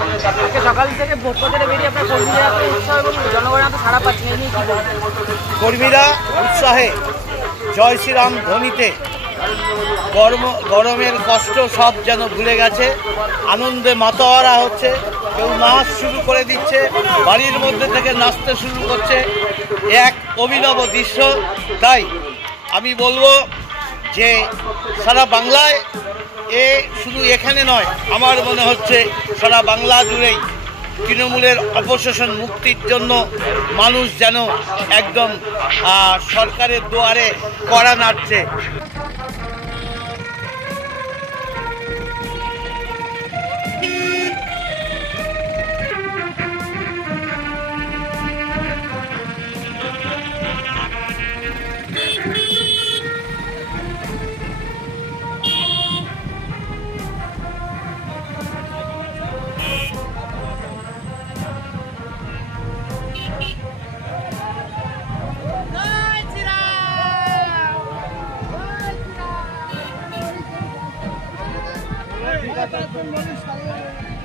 আজকে সকাল থেকে ভোট প্রচারে বেরিয়ে আপনার কর্মীরা উৎসাহ এবং জনগণের সারা পাচ্ছেন এই নিয়ে কি কর্মীরা উৎসাহে জয় শ্রীরাম ধ্বনিতে গরম, গরমের কষ্ট সব যেন ভুলে গেছে, আনন্দে মাতোয়ারা হচ্ছে, কেউ নাচ শুরু করে দিচ্ছে, বাড়ির মধ্যে থেকে নাচতে শুরু করছে, এক অভিনব দৃশ্য। তাই আমি বলব যে সারা বাংলায় এ শুধু এখানে নয়, আমার মনে হচ্ছে সারা বাংলা জুড়েই তৃণমূলের অপশাসন মুক্তির জন্য মানুষ যেন একদম সরকারের দোয়ারে করা নাড়ছে। মানুষ